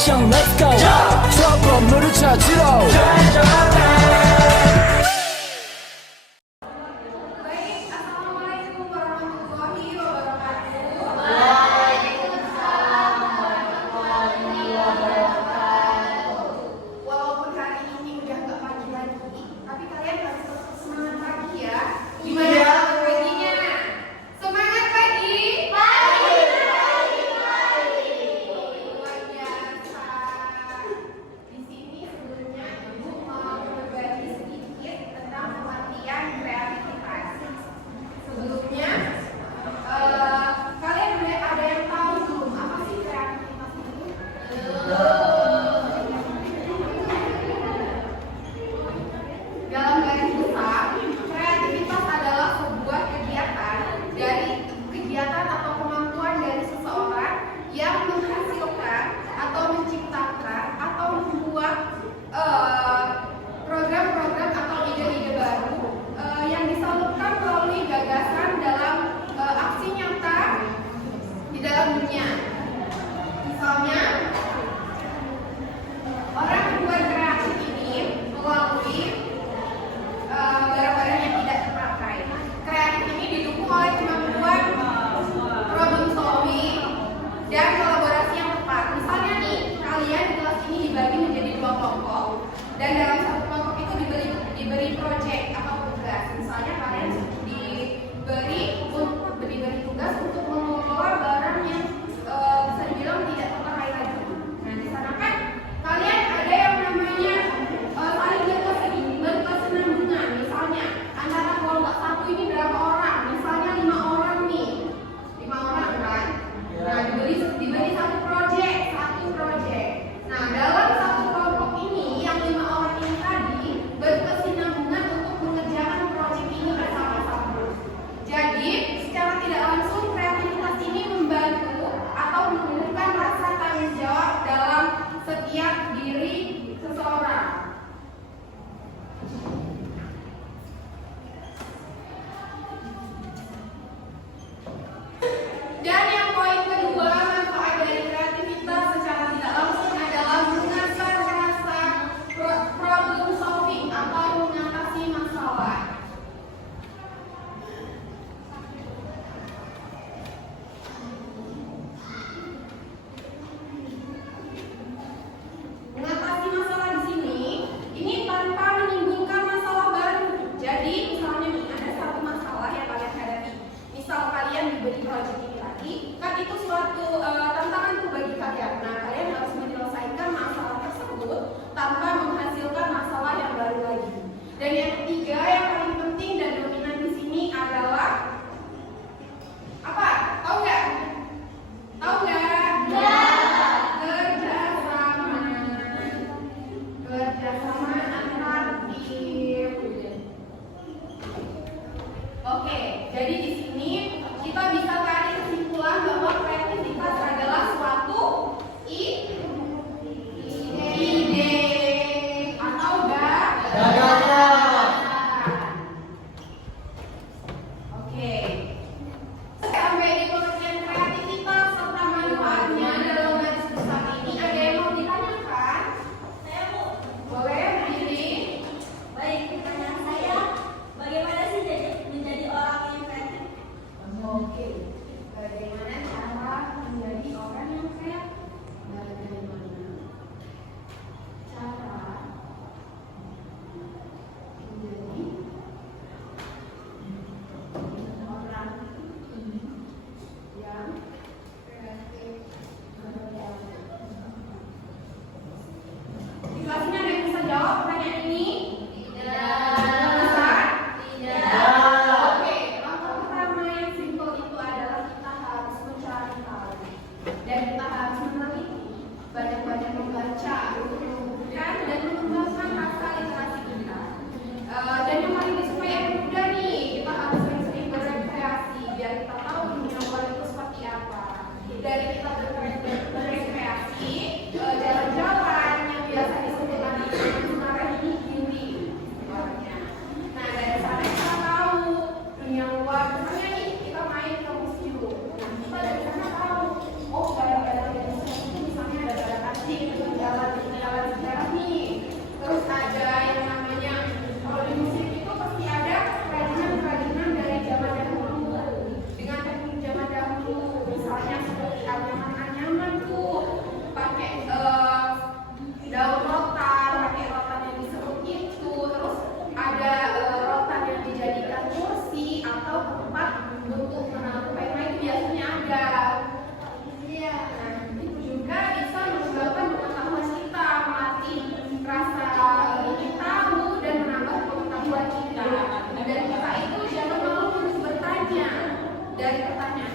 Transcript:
액션 let's go 저 건물을 찾으러 Assalamualaikum warahmatullahi wabarakatuh. Walaupun hari ini udah nggak pagi lagi, tapi kalian harus tetap semangat pagi ya. Gimana paginya? Semangat pagi. Luar biasa. Di sini sebelumnya Ibu mau berbagi sedikit tentang pelatihan kreativitas. Sebelumnya, kalian ada yang tahu belum apa sih kreativitas itu? Dalam garis besar, kreativitas adalah sebuah kegiatan atau kemampuan dari seseorang yang menghasilkan atau menciptakan atau membuat program-program atau ide-ide baru yang disalurkan melalui gagasan dalam aksi nyata di dalam dunia. Misalnya, orang membuat kreatif ini melalui barang-barang yang tidak terpakai. Kreatif ini didukung oleh kemampuan problem solving dan kolaborasi yang tepat. Misalnya nih, kalian di kelas ini dibagi menjadi 2 kelompok dan dalam satu kelompok itu diberi project atau tugas. Misalnya kalian diberi tugas untuk mengelola barang yang bisa dibilang tidak terpakai lagi. Nah, di sana kan kalian ada yang namanya saling berkesinambungan. Misalnya antara kelompok satu ini berapa orang? Misalnya 5 orang nih, 5 orang kan? Nah, diberi satu project. Nah, dalam satu kelompok ini yang 5 orang ini tadi berkesinambungan untuk mengerjakan project ini bersama-sama. Jadi, secara tidak langsung kreativitas ini membantu atau menumbuhkan rasa tanggung jawab dalam setiap diri seseorang. Dan yang poin kedua, manfaat dari kreativitas secara tidak langsung adalah mengasah rasa problem solving atau mengatasi masalah. Mengatasi masalah di sini, ini tanpa menimbulkan masalah baru. Jadi, misalnya nih, ada satu masalah yang kalian hadapi. Misal kalian diberi project ini lagi, kan itu suatu tantangan tuh bagi kalian. Nah, kalian harus menyelesaikan masalah tersebut tanpa menghasilkan masalah yang baru lagi. Dan yang ketiga, yang paling penting dan dominan di sini adalah apa? Tahu nggak? Tahu nggak? Kerjasama antar tim. Oke, jadi di sini kita bisa tarik dari pertanyaan